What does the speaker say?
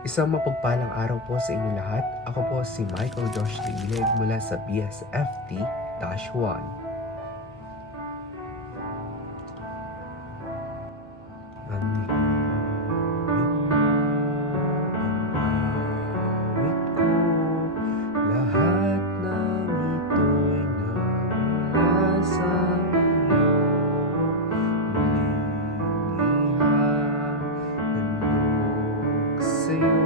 Isang mapagpalang araw po sa inyo lahat. Ako po si Michael Josh Dilig mula sa BSFT-1. Lahat ng ito'y nagmula sa iyo. Muling ihahandog sa'yo.